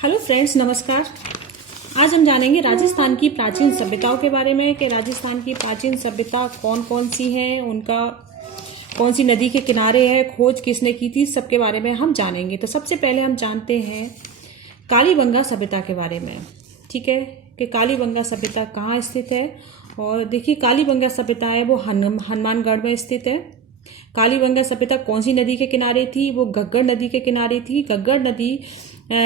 Hello friends, नमस्कार। आज हम जानेंगे राजस्थान की प्राचीन सभ्यताओं के बारे में कि राजस्थान की प्राचीन सभ्यता कौन कौन सी है, उनका कौन सी नदी के किनारे है, खोज किसने की थी, सबके बारे में हम जानेंगे। तो सबसे पहले हम जानते हैं कालीबंगा सभ्यता के बारे में। ठीक है, कि कालीबंगा सभ्यता कहाँ स्थित है। और देखिए, कालीबंगा सभ्यता है वो हनुमानगढ़ में स्थित है। कालीबंगा सभ्यता कौन सी नदी के किनारे थी? वो घग्गर नदी के किनारे थी। घग्गर नदी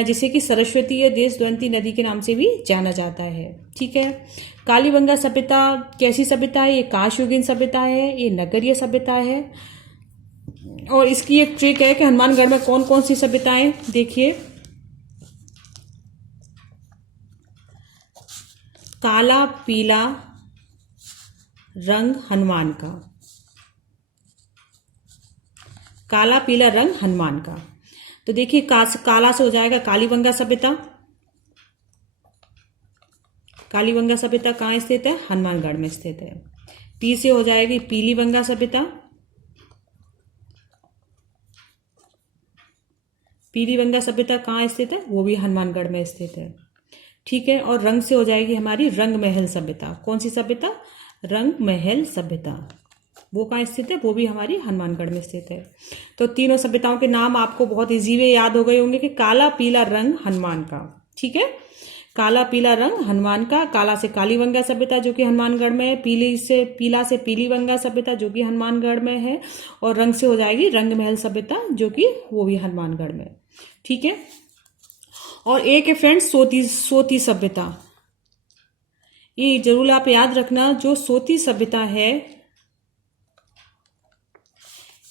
जिसे कि सरस्वती या देशद्वंती नदी के नाम से भी जाना जाता है। ठीक है, कालीबंगा सभ्यता कैसी सभ्यता है? ये काशयुगीन सभ्यता है, ये नगरीय सभ्यता है। और इसकी एक ट्रिक है कि हनुमानगढ़ में कौन कौन सी सभ्यताएं, देखिए, काला पीला रंग हनुमान का, काला पीला रंग हनुमान का। तो देखिए, काला से हो जाएगा कालीबंगा सभ्यता। कालीबंगा सभ्यता कहाँ स्थित है? हनुमानगढ़ में स्थित है। पी से हो जाएगी पीलीबंगा सभ्यता। पीलीबंगा सभ्यता कहाँ स्थित है? वो भी हनुमानगढ़ में स्थित है। ठीक है, और रंग से हो जाएगी हमारी रंग महल सभ्यता। कौन सी सभ्यता? रंग महल सभ्यता। वो कहाँ स्थित है? वो भी हमारी हनुमानगढ़ में स्थित है। तो तीनों सभ्यताओं के नाम आपको बहुत इजी वे याद हो गए होंगे कि काला पीला रंग हनुमान का। ठीक है, काला पीला रंग हनुमान का। काला से कालीबंगा सभ्यता जो कि हनुमानगढ़ में है। पीला से पीलीबंगा सभ्यता जो कि हनुमानगढ़ में है। और रंग से हो जाएगी रंग महल सभ्यता जो कि वो भी हनुमानगढ़ में। ठीक है, और एक है फ्रेंड्स सोती सभ्यता। ये जरूर आप याद रखना, जो सोती सभ्यता है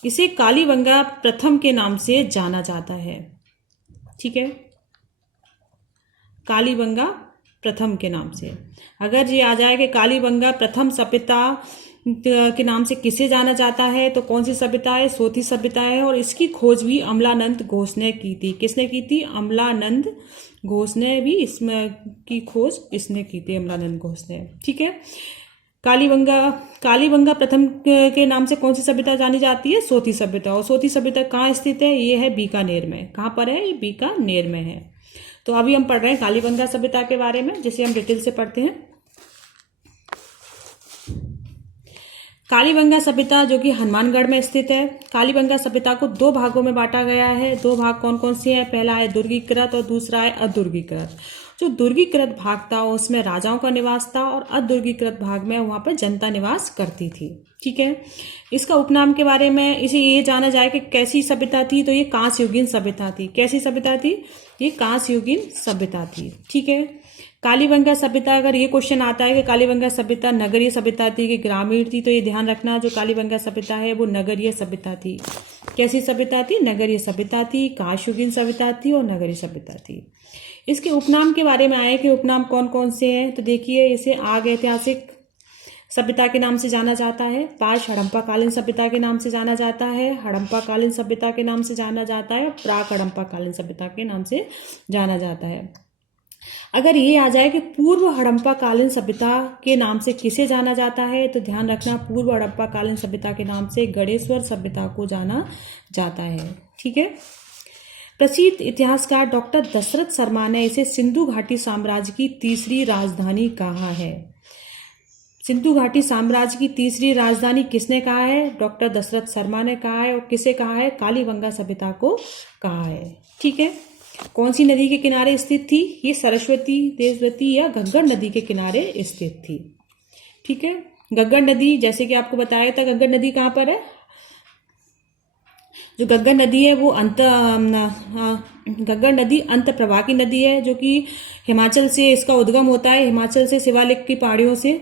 इसे कालीबंगा प्रथम के नाम से जाना जाता है। ठीक है, कालीबंगा प्रथम के नाम से। अगर ये आ जाए कि कालीबंगा प्रथम सभ्यता के नाम से किसे जाना जाता है, तो कौन सी सभ्यता है? सोती सभ्यता है। और इसकी खोज भी अमलानंद घोष ने की थी। किसने की थी? अमलानंद घोष ने भी इसमें की खोज इसने की थी, अमलानंद घोष ने। ठीक है, कालीबंगा प्रथम के नाम से कौन सी सभ्यता जानी जाती है? सोती सभ्यता। और सोती सभ्यता कहाँ स्थित है? ये है बीकानेर में। कहाँ पर है? ये बीकानेर में है। तो अभी हम पढ़ रहे हैं कालीबंगा सभ्यता के बारे में, जिसे हम डिटेल से पढ़ते हैं। कालीबंगा सभ्यता जो कि हनुमानगढ़ में स्थित है। कालीबंगा सभ्यता को दो भागों में बांटा गया है। दो भाग कौन कौन से हैं? पहला है दुर्गीकृत और दूसरा है अदुर्गीकृत। जो दुर्गीकृत भाग था उसमें राजाओं का निवास था, और अदुर्गीकृत भाग में वहां पर जनता निवास करती थी। ठीक है, इसका उपनाम के बारे में इसे ये जाना जाए कि कैसी सभ्यता थी, तो ये कांस्ययुगीन सभ्यता थी। कैसी सभ्यता थी? ये कांस्ययुगीन सभ्यता थी। ठीक है, कालीबंगा सभ्यता, अगर ये क्वेश्चन आता है कि कालीबंगा सभ्यता नगरीय सभ्यता थी कि ग्रामीण थी, तो ये ध्यान रखना, जो कालीबंगा सभ्यता है वो नगरीय सभ्यता थी। कैसी सभ्यता थी? नगरीय सभ्यता थी, कांस्ययुगीन सभ्यता थी और नगरीय सभ्यता थी। इसके उपनाम के बारे में आए कि उपनाम कौन कौन से हैं, तो देखिए, इसे आग ऐतिहासिक सभ्यता के नाम से जाना जाता है। पाश हड़प्पा कालीन सभ्यता के नाम से जाना जाता है। हड़प्पा कालीन सभ्यता के नाम से जाना जाता है। प्राक हड़प्पा कालीन सभ्यता के नाम से जाना जाता है। अगर ये आ जाए कि पूर्व हड़प्पा कालीन सभ्यता के नाम से किसे जाना जाता है, तो ध्यान रखना, पूर्व हड़प्पा कालीन सभ्यता के नाम से गणेश्वर सभ्यता को जाना जाता है। ठीक है, प्रसिद्ध इतिहासकार डॉक्टर दशरथ शर्मा ने इसे सिंधु घाटी साम्राज्य की तीसरी राजधानी कहा है। सिंधु घाटी साम्राज्य की तीसरी राजधानी किसने कहा है? डॉक्टर दशरथ शर्मा ने कहा है। और किसे कहा है? कालीबंगा सभ्यता को कहा है। ठीक है, कौन सी नदी के किनारे स्थित थी? ये सरस्वती, देशवती या घग्गर नदी के किनारे स्थित थी। ठीक है, घग्गर नदी, जैसे कि आपको बताया था, घग्गर नदी कहाँ पर है? जो घग्गर नदी है वो घग्गर नदी अंत प्रवाह की नदी है, जो कि हिमाचल से इसका उद्गम होता है। हिमाचल से शिवालिक की पहाड़ियों से,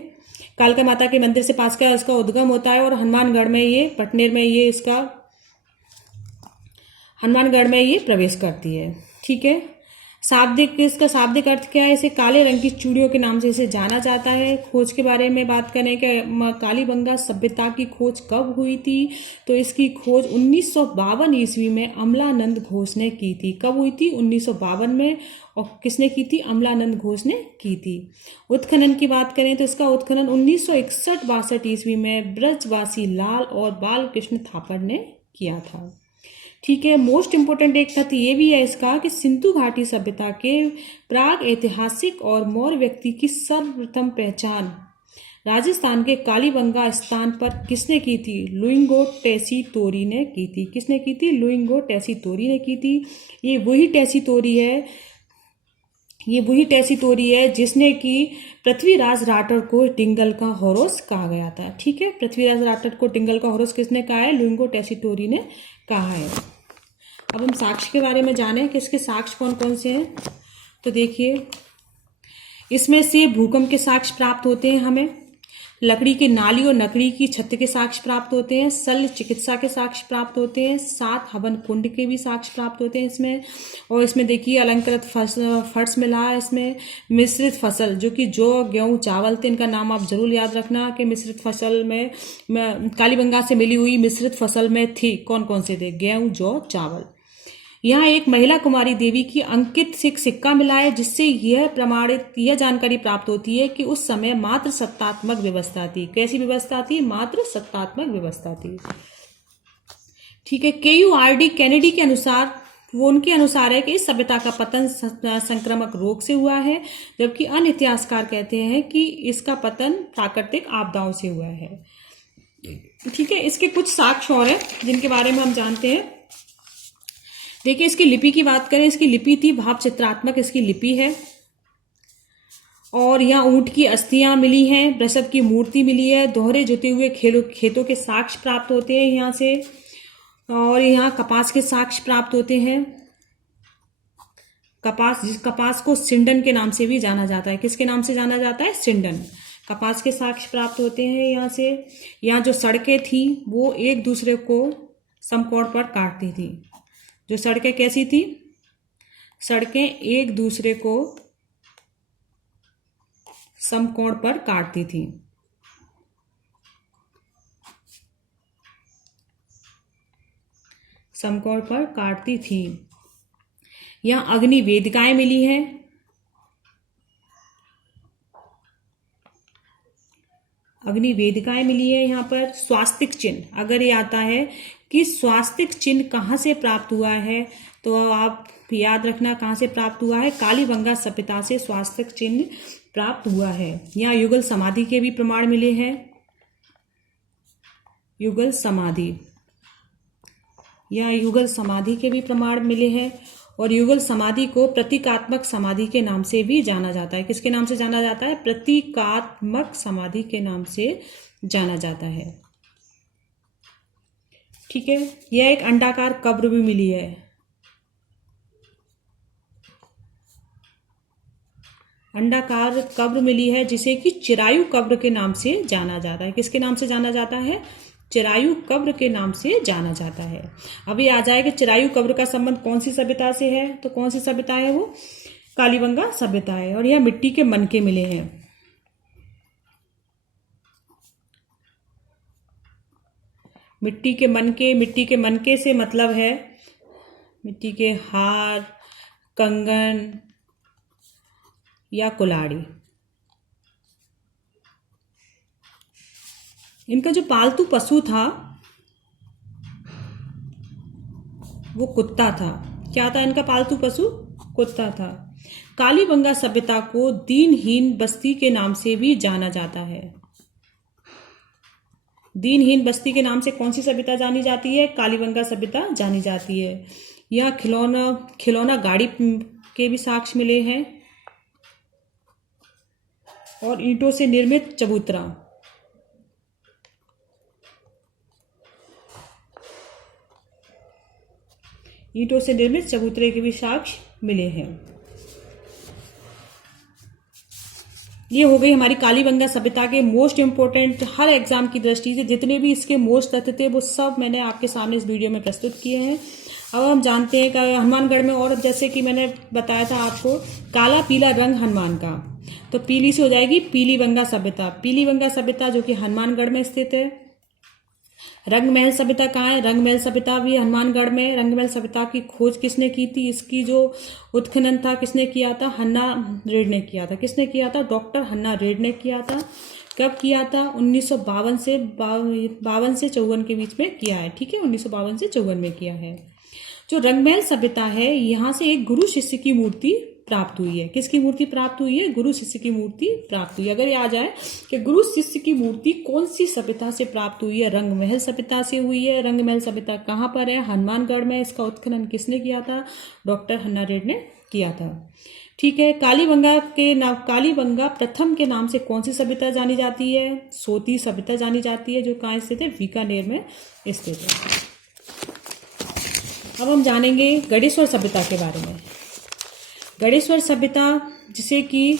कालका माता के मंदिर से पास का इसका उद्गम होता है। और हनुमानगढ़ में ये, पटनेर में ये हनुमानगढ़ में ये प्रवेश करती है। ठीक है, इसका शाब्दिक अर्थ क्या है? इसे काले रंग की चूड़ियों के नाम से इसे जाना जाता है। खोज के बारे में बात करें कि कालीबंगा सभ्यता की खोज कब हुई थी, तो इसकी खोज 1952 ईस्वी में अमलानंद घोष ने की थी। कब हुई थी? 1952 में। और किसने की थी? अमलानंद घोष ने की थी। उत्खनन की बात करें तो इसका उत्खनन 1961-62 ईस्वी में ब्रजवासी लाल और बालकृष्ण थापर ने किया था। ठीक है। मोस्ट इम्पोर्टेंट एक तथ्य ये भी है इसका कि सिंधु घाटी सभ्यता के प्राग ऐतिहासिक और मौर्य व्यक्ति की सर्वप्रथम पहचान राजस्थान के कालीबंगा स्थान पर किसने की थी? लुइंगो टेसी तोरी ने की थी। किसने की थी? लुइंगो टेसी तोरी ने की थी। ये वही टेसी तोरी है जिसने कि पृथ्वीराज राठौर को टिंगल का हॉरोस कहा गया था। ठीक है, पृथ्वीराज राठौर को टिंगल का हॉरोस किसने कहा है? लुइंगो टेसी तोरी ने कहा है। अब हम साक्ष्य के बारे में जानें कि इसके साक्ष्य कौन कौन से हैं। तो देखिए, इसमें से भूकंप के साक्ष्य प्राप्त होते हैं हमें, लकड़ी के नाली और लकड़ी की छत के साक्ष्य प्राप्त होते हैं, शल्य चिकित्सा के साक्ष्य प्राप्त होते हैं, 7 हवन कुंड के भी साक्ष्य प्राप्त होते हैं इसमें। और इसमें देखिए अलंकृत फर्श मिला है इसमें, मिश्रित फसल जो कि जौ गेहूं चावल थे, इनका नाम आप जरूर याद रखना कि मिश्रित फसल में कालीबंगा से मिली हुई मिश्रित फसल में थी कौन कौन से थे? गेहूं जौ चावल। यहाँ एक महिला कुमारी देवी की अंकित सिक्का मिला है जिससे यह जानकारी प्राप्त होती है कि उस समय मात्र सत्तात्मक व्यवस्था थी। कैसी व्यवस्था थी? मात्र सत्तात्मक व्यवस्था थी। ठीक है। KURD कैनेडी के अनुसार उनके अनुसार है कि इस सभ्यता का पतन संक्रामक रोग से हुआ है, जबकि अन्य इतिहासकार कहते हैं कि इसका पतन प्राकृतिक आपदाओं से हुआ है। ठीक है। इसके कुछ साक्ष्य और हैं जिनके बारे में हम जानते हैं। देखिए, इसकी लिपि की बात करें, इसकी लिपि थी भाव चित्रात्मक, इसकी लिपि है। और यहाँ ऊंट की अस्थियां मिली हैं, वृषभ की मूर्ति मिली है, दोहरे जुते हुए खेतों के साक्ष्य प्राप्त होते हैं यहाँ से। और यहाँ कपास के साक्ष्य प्राप्त होते हैं। कपास को सिंडन के नाम से भी जाना जाता है। किसके नाम से जाना जाता है? सिंडन। कपास के साक्ष्य प्राप्त होते हैं यहाँ से। यहाँ जो सड़कें थी वो एक दूसरे को समकोण पर काटती थी। जो सड़कें कैसी थी? सड़कें एक दूसरे को समकोण पर काटती थी। समकोण पर काटती थी। यहाँ अग्नि वेदिकाएं मिली हैं। अग्नि वेदिकाएं मिली है यहाँ पर। स्वास्तिक चिन्ह, अगर ये आता है कि स्वास्तिक चिन्ह कहाँ से प्राप्त हुआ है तो आप याद रखना कहाँ से प्राप्त हुआ है? कालीबंगा सभ्यता से स्वास्तिक चिन्ह प्राप्त हुआ है। यहाँ युगल समाधि के भी प्रमाण मिले हैं। युगल समाधि, यहाँ युगल समाधि के भी प्रमाण मिले हैं। और युगल समाधि को प्रतीकात्मक समाधि के नाम से भी जाना जाता है। किसके नाम से जाना जाता है? प्रतीकात्मक समाधि के नाम से जाना जाता है। ठीक है। यह एक अंडाकार कब्र भी मिली है। अंडाकार कब्र मिली है जिसे कि चिरायु कब्र के नाम से जाना जाता है। किसके नाम से जाना जाता है? चिरायु कब्र के नाम से जाना जाता है। अभी आ जाएगा चिरायु कब्र का संबंध कौन सी सभ्यता से है, तो कौन सी सभ्यता है वो? कालीबंगा सभ्यता है। और यह मिट्टी के मनके मिले हैं। मिट्टी के मनके से मतलब है मिट्टी के हार, कंगन या कुल्हाड़ी। इनका जो पालतू पशु था वो कुत्ता था। क्या था इनका पालतू पशु? कुत्ता था। कालीबंगा सभ्यता को दीनहीन बस्ती के नाम से भी जाना जाता है। दीनहीन बस्ती के नाम से कौन सी सभ्यता जानी जाती है? कालीबंगा सभ्यता जानी जाती है। यहाँ खिलौना गाड़ी के भी साक्ष्य मिले हैं। और ईंटों से निर्मित चबूतरा। ईंटों से निर्मित चबूतरे के भी साक्ष्य मिले हैं। ये हो गई हमारी कालीबंगा सभ्यता के मोस्ट इंपोर्टेंट, हर एग्जाम की दृष्टि से जितने भी इसके मोस्ट तथ्य थे वो सब मैंने आपके सामने इस वीडियो में प्रस्तुत किए हैं। अब हम जानते हैं कि हनुमानगढ़ में, और जैसे कि मैंने बताया था आपको, काला पीला रंग हनुमान का, तो पीली से हो जाएगी पीलीबंगा सभ्यता। पीलीबंगा सभ्यता जो कि हनुमानगढ़ में स्थित है। रंगमहल सभ्यता कहाँ है? रंगमहल सभ्यता भी हनुमानगढ़ में। रंगमहल सभ्यता की खोज किसने की थी? इसकी जो उत्खनन था किसने किया था? हन्ना रेड ने किया था। किसने किया था? डॉक्टर हन्ना रेड ने किया था। कब किया था? 1952 से 52 से 54 के बीच में किया है। ठीक है, 1952 से 54 में किया है। जो रंगमहल सभ्यता है, यहाँ से एक गुरु शिष्य की मूर्ति प्राप्त हुई है। किसकी मूर्ति प्राप्त हुई है? गुरु शिष्य की मूर्ति प्राप्त हुई है। अगर ये आ जाए कि गुरु शिष्य की मूर्ति कौन सी सभ्यता से प्राप्त हुई है? रंगमहल सभ्यता से हुई है। रंगमहल सभ्यता कहाँ पर है? हनुमानगढ़ में। इसका उत्खनन किसने किया था? डॉक्टर हन्ना रेड्डी ने किया था। ठीक है। कालीबंगा प्रथम के नाम से कौन सी सभ्यता जानी जाती है? सोती सभ्यता जानी जाती है, जो कहाँ स्थित है? बीकानेर में स्थित है। अब हम जानेंगे गणेश्वर सभ्यता के बारे में। गणेश्वर सभ्यता, जिसे कि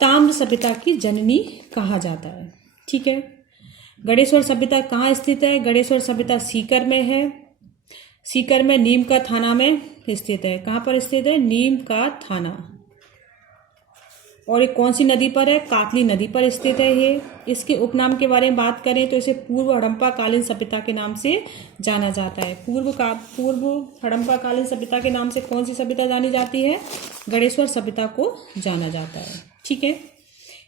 ताम्र सभ्यता की जननी कहा जाता है। ठीक है। गणेश्वर सभ्यता कहाँ स्थित है? गणेश्वर सभ्यता सीकर में है। सीकर में नीम का थाना में स्थित है। कहाँ पर स्थित है? नीम का थाना। और ये कौन सी नदी पर है? कातली नदी पर स्थित है ये। इसके उपनाम के बारे में बात करें तो इसे पूर्व हड़प्पा कालीन सभ्यता के नाम से जाना जाता है। पूर्व हड़प्पा कालीन सभ्यता के नाम से कौन सी सभ्यता जानी जाती है? गणेश्वर सभ्यता को जाना जाता है। ठीक है।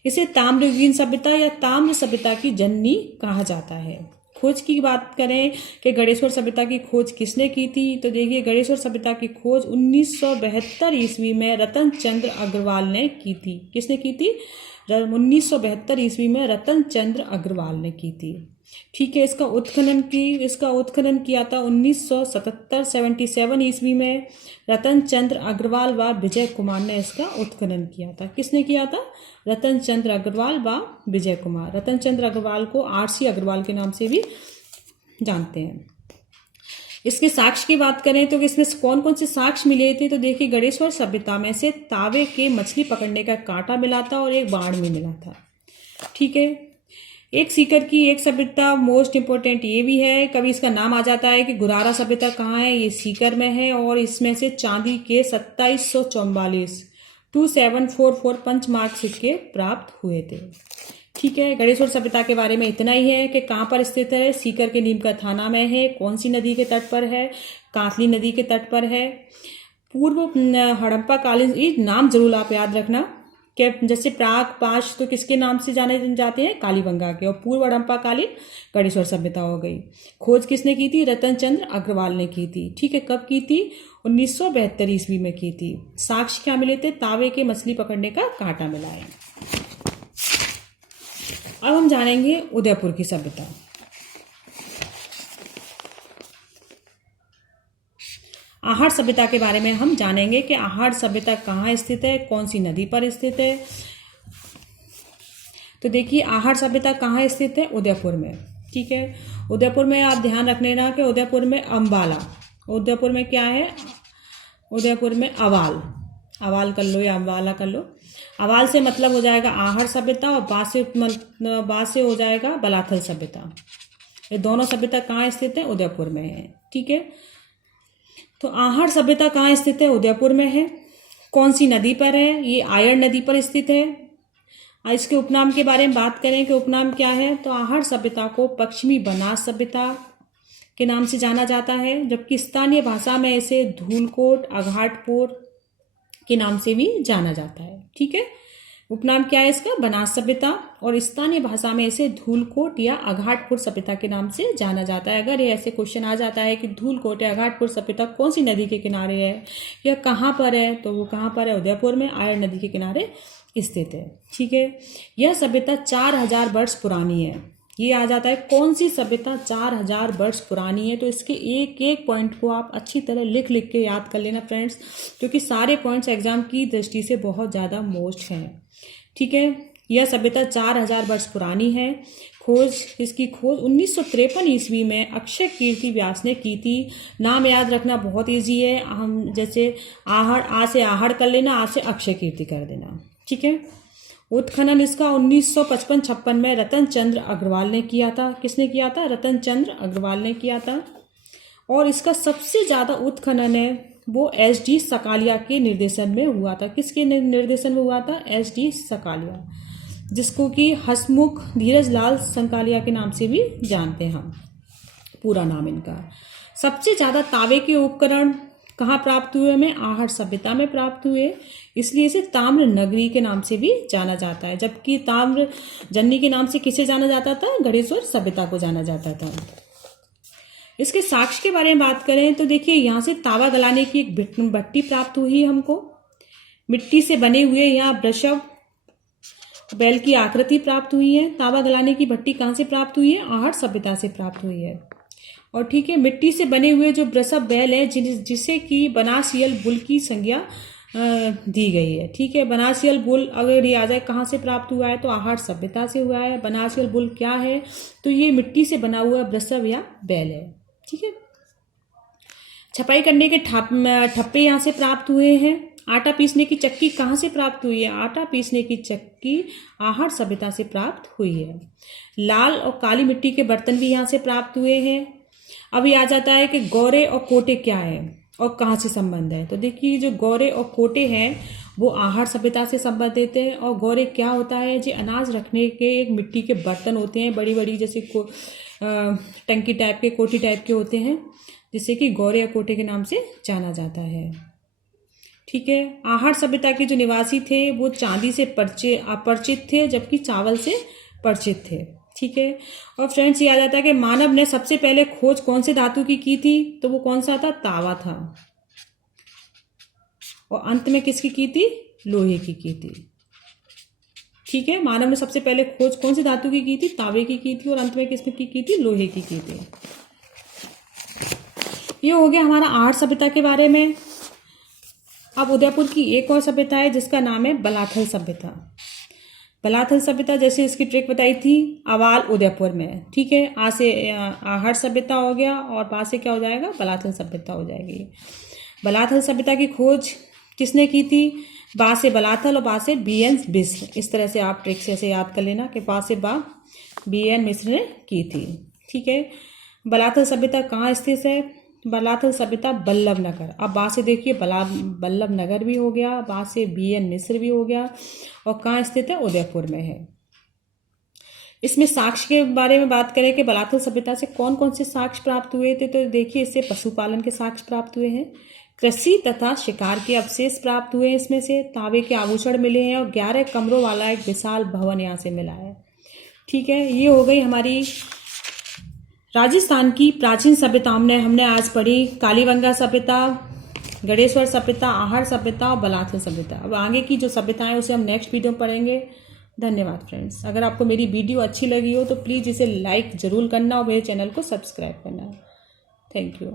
इसे ताम्रयुगीन सभ्यता या ताम्र सभ्यता की जननी कहा जाता है। खोज की बात करें कि गणेश्वर सभ्यता की खोज किसने की थी, तो देखिए गणेश्वर सभ्यता की खोज 1972 ईस्वी में रतन चंद्र अग्रवाल ने की थी। किसने की थी? 1972 ईस्वी में रतन चंद्र अग्रवाल ने की थी। ठीक है। इसका उत्खनन किया था 1977 ईस्वी में। रतन चंद्र अग्रवाल व विजय कुमार ने इसका उत्खनन किया था। किसने किया था? रतन चंद्र अग्रवाल व विजय कुमार। रतन चंद्र अग्रवाल को RC अग्रवाल के नाम से भी जानते हैं। इसके साक्ष्य की बात करें तो इसमें कौन कौन से साक्ष्य मिले थे, तो देखिए गणेश्वर सभ्यता में से तावे के मछली पकड़ने का कांटा मिला था और एक बाण भी मिला था। ठीक है। एक सीकर की एक सभ्यता मोस्ट इंपोर्टेंट ये भी है, कभी इसका नाम आ जाता है कि गुरारा सभ्यता कहाँ है? ये सीकर में है। और इसमें से चांदी के 2744 पंचमार्क सिक्के प्राप्त हुए थे। ठीक है। गणेश्वर सभ्यता के बारे में इतना ही है कि कहाँ पर स्थित है? सीकर के नीम का थाना में है। कौन सी नदी के तट पर है? कातली नदी के तट पर है। पूर्व हड़प्पा कालीन, ये नाम जरूर आप याद रखना कि जैसे प्राग पाश तो किसके नाम से जाने जाते हैं? कालीबंगा के। और पूर्व हड़प्पा कालीन गणेश्वर सभ्यता हो गई। खोज किसने की थी? रतन चंद्र अग्रवाल ने की थी। ठीक है। कब की थी? 1972 ईस्वी में की थी। साक्ष्य क्या मिले थे? तावे के मछली पकड़ने का कांटा मिला है। अब हम जानेंगे उदयपुर की सभ्यता। आहड़ सभ्यता के बारे में हम जानेंगे कि आहड़ सभ्यता कहाँ स्थित है, कौन सी नदी पर स्थित है। तो देखिए आहड़ सभ्यता कहाँ स्थित है? उदयपुर में। ठीक है। उदयपुर में आप ध्यान रख लेना कि उदयपुर में अम्बाला, उदयपुर में क्या है? उदयपुर में अवाल कर लो या अम्बाला कर लो। अवाल से मतलब हो जाएगा आहड़ सभ्यता और बा से हो जाएगा बलाथल सभ्यता। ये दोनों सभ्यता कहाँ स्थित है? उदयपुर में है। ठीक है। तो आहड़ सभ्यता कहाँ स्थित है? उदयपुर में है। कौन सी नदी पर है? ये आयड़ नदी पर स्थित है। इसके उपनाम के बारे में बात करें कि उपनाम क्या है, तो आहड़ सभ्यता को पश्चिमी बनास सभ्यता के नाम से जाना जाता है, जबकि स्थानीय भाषा में इसे धूलकोट अघाटपुर के नाम से भी जाना जाता है। ठीक है। उपनाम क्या है इसका? बनास सभ्यता। और स्थानीय भाषा में इसे धूलकोट या अघाटपुर सभ्यता के नाम से जाना जाता है। अगर ये ऐसे क्वेश्चन आ जाता है कि धूलकोट या अघाटपुर सभ्यता कौन सी नदी के किनारे है या कहाँ पर है, तो वो कहाँ पर है? उदयपुर में आयड़ नदी के किनारे स्थित है। ठीक है। यह सभ्यता 4000 वर्ष पुरानी है। ये आ जाता है कौन सी सभ्यता 4000 वर्ष पुरानी है, तो इसके एक एक पॉइंट को आप अच्छी तरह लिख के याद कर लेना फ्रेंड्स, क्योंकि सारे पॉइंट्स एग्जाम की दृष्टि से बहुत ज़्यादा मोस्ट हैं। ठीक है। यह सभ्यता 4000 वर्ष पुरानी है। इसकी खोज 1953 ईस्वी में अक्षय कीर्ति व्यास ने की थी। नाम याद रखना बहुत ईजी है। हम जैसे आहड़, आ से आहड़ कर लेना, आ से अक्षय कीर्ति कर देना। ठीक है। उत्खनन इसका 1955-56 में रतन चंद्र अग्रवाल ने किया था। किसने किया था? रतन चंद्र अग्रवाल ने किया था। और इसका सबसे ज़्यादा उत्खनन है वो SD सकालिया के निर्देशन में हुआ था। किसके निर्देशन में हुआ था? SD सकालिया, जिसको कि हसमुख धीरज लाल संकालिया के नाम से भी जानते हैं हम, पूरा नाम इनका। सबसे ज़्यादा तावे के उपकरण कहाँ प्राप्त हुए? हमें आहड़ सभ्यता में प्राप्त हुए, इसलिए इसे ताम्र नगरी के नाम से भी जाना जाता है। जबकि ताम्र जननी के नाम से किसे जाना जाता था? गणेश्वर सभ्यता को जाना जाता था। इसके साक्ष्य के बारे में बात करें तो देखिए यहाँ से तावा गलाने की एक भट्टी प्राप्त हुई हमको। मिट्टी से बने हुए यहाँ वृषभ बैल की आकृति प्राप्त हुई है। तावा गलाने की भट्टी कहाँ से प्राप्त हुई है? आहट सभ्यता से प्राप्त हुई है। और ठीक है, मिट्टी से बने हुए जो वृषभ बैल है जिसे कि बनासियल बुल की संज्ञा दी गई है। ठीक है, बनासियल बुल अगर ये आ जाए कहाँ से प्राप्त हुआ है तो आहट सभ्यता से हुआ है। बनासियल बुल क्या है? तो ये मिट्टी से बना हुआ वृषभ या बैल है। ठीक है, छपाई करने के ठप्पे यहाँ से प्राप्त हुए हैं। आटा पीसने की चक्की कहाँ से प्राप्त हुई है? आटा पीसने की चक्की आहट सभ्यता से प्राप्त हुई है। लाल और काली मिट्टी के बर्तन भी यहाँ से प्राप्त हुए हैं। अभी आ जाता है कि गौरे और कोटे क्या है और कहाँ से संबंध है। तो देखिए, जो गौरे और कोटे हैं वो आहट सभ्यता से संबंधित है। और गौरे क्या होता है? जो अनाज रखने के एक मिट्टी के बर्तन होते हैं, बड़ी बड़ी जैसे टंकी टाइप के, कोटी टाइप के होते हैं, जिसे कि गौरे या कोटे के नाम से जाना जाता है। ठीक है, आहट सभ्यता के जो निवासी थे वो चांदी से अपरिचित थे, जबकि चावल से परिचित थे। ठीक है, और फ्रेंड्स ये आ जाता है कि मानव ने सबसे पहले खोज कौन से धातु की थी? तो वो कौन सा था? तावा था। और अंत में किसकी की थी? लोहे की थी। ठीक है, मानव ने सबसे पहले खोज कौन सी धातु की थी? तावे की थी। और अंत में किसने की थी? लोहे की थी। ये हो गया हमारा आहट सभ्यता के बारे में। अब उदयपुर की एक और सभ्यता है जिसका नाम है बलाथल सभ्यता। बलाथल सभ्यता जैसे इसकी ट्रिक बताई थी, अवाल उदयपुर में। ठीक है, आ से आहट सभ्यता हो गया और बा से क्या हो जाएगा? बलाथल सभ्यता हो जाएगी। बलाथल सभ्यता की खोज किसने की थी? बा से बलाथल और बा से BN मिश्र। इस तरह से आप ट्रिक से ऐसे याद कर लेना कि बा से बा BN मिश्र ने की थी। ठीक है, बलाथल सभ्यता कहाँ स्थित है? बलाथल सभ्यता बल्लभ नगर। अब बा से देखिए बल्लभ नगर भी हो गया, बा से BN मिश्र भी हो गया, और कहाँ स्थित है? उदयपुर में है। इसमें साक्ष्य के बारे में बात करें कि बलाथल सभ्यता से कौन कौन से साक्ष्य प्राप्त हुए थे, तो देखिए इससे पशुपालन के साक्ष्य प्राप्त हुए हैं, कृषि तथा शिकार के अवशेष प्राप्त हुए हैं, इसमें से तावे के आभूषण मिले हैं, और 11 कमरों वाला एक विशाल भवन यहाँ से मिला है। ठीक है, ये हो गई हमारी राजस्थान की प्राचीन सभ्यताओं में हमने आज पढ़ी कालीबंगा सभ्यता, गणेश्वर सभ्यता, आहट सभ्यता और बलाथल सभ्यता। अब आगे की जो सभ्यताएं उसे हम नेक्स्ट वीडियो में पढ़ेंगे। धन्यवाद फ्रेंड्स। अगर आपको मेरी वीडियो अच्छी लगी हो तो प्लीज़ इसे लाइक ज़रूर करना और मेरे चैनल को सब्सक्राइब करना। Thank you.